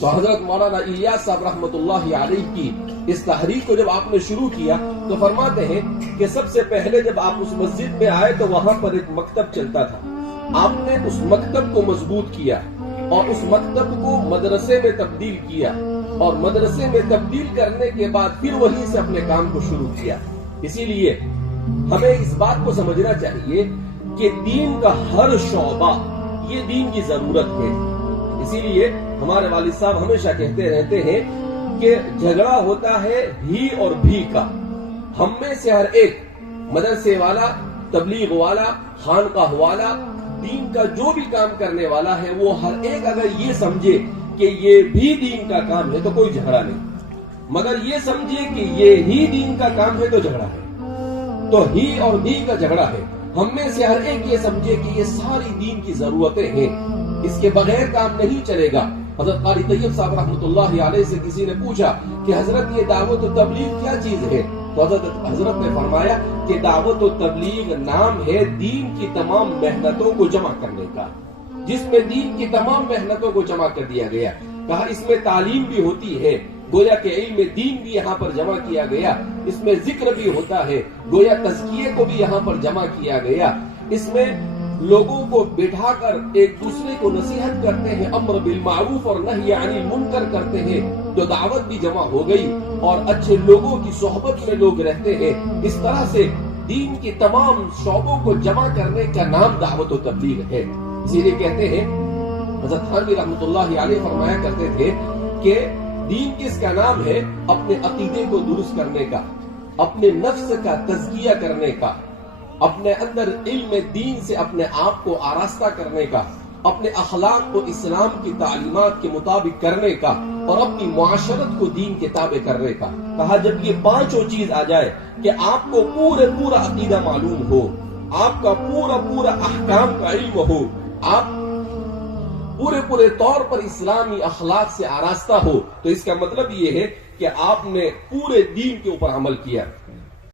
تو حضرت مولانا الیاس صاحب رحمۃ اللہ علیہ کی اس تحریک کو جب آپ نے شروع کیا تو فرماتے ہیں کہ سب سے پہلے جب آپ اس مسجد میں آئے تو وہاں پر ایک مکتب چلتا تھا. آپ نے اس مکتب کو مضبوط کیا اور اس مکتب کو مدرسے میں تبدیل کیا اور مدرسے میں تبدیل کرنے کے بعد پھر وہیں سے اپنے کام کو شروع کیا. اسی لیے ہمیں اس بات کو سمجھنا چاہیے کہ دین کا ہر شعبہ یہ دین کی ضرورت ہے. اسی لیے ہمارے والد صاحب ہمیشہ کہتے رہتے ہیں کہ جھگڑا ہوتا ہے ہی اور بھی کا. ہم میں سے ہر ایک مدرسے والا، تبلیغ والا، خانقاہ والا، دین کا جو بھی کام کرنے والا ہے، وہ ہر ایک اگر یہ سمجھے کہ یہ بھی دین کا کام ہے تو کوئی جھگڑا نہیں، مگر یہ سمجھے کہ یہ ہی دین کا کام ہے تو جھگڑا ہے. تو ہی اور بھی کا جھگڑا ہے. ہم میں سے ہر ایک یہ سمجھے کہ یہ ساری دین کی ضرورتیں ہیں، اس کے بغیر کام نہیں چلے گا. حضرت قاری طیب صاحب رحمۃ اللہ علیہ سے کسی نے پوچھا کہ حضرت یہ دعوت و تبلیغ کیا چیز ہے؟ تو حضرت نے فرمایا کہ دعوت و تبلیغ نام ہے دین کی تمام محنتوں کو جمع کرنے کا، جس میں دین کی تمام محنتوں کو جمع کر دیا گیا. کہا اس میں تعلیم بھی ہوتی ہے، گویا کہ علم دین بھی یہاں پر جمع کیا گیا. اس میں ذکر بھی ہوتا ہے، گویا تزکیے کو بھی یہاں پر جمع کیا گیا. اس میں لوگوں کو بٹھا کر ایک دوسرے کو نصیحت کرتے ہیں، امر بالمعروف اور نہی عن المنکر کرتے ہیں، تو دعوت بھی جمع ہو گئی اور اچھے لوگوں کی صحبت میں لوگ رہتے ہیں. اس طرح سے دین کی تمام شعبوں کو جمع کرنے کا نام دعوت و تبلیغ ہے. اسی لیے کہتے ہیں حضرت تھانوی رحمۃ اللہ علیہ فرمایا کرتے تھے کہ دین کس کا نام ہے؟ اپنے عقیدے کو درست کرنے کا، اپنے نفس کا تزکیہ کرنے کا، اپنے اندر علم دین سے اپنے آپ کو آراستہ کرنے کا، اپنے اخلاق کو اسلام کی تعلیمات کے مطابق کرنے کا اور اپنی معاشرت کو دین کے تابع کرنے کا. کہا جب یہ پانچوں چیز آ جائے کہ آپ کو پورا عقیدہ معلوم ہو، آپ کا پورا احکام کا علم ہو، آپ پورے طور پر اسلامی اخلاق سے آراستہ ہو، تو اس کا مطلب یہ ہے کہ آپ نے پورے دین کے اوپر عمل کیا.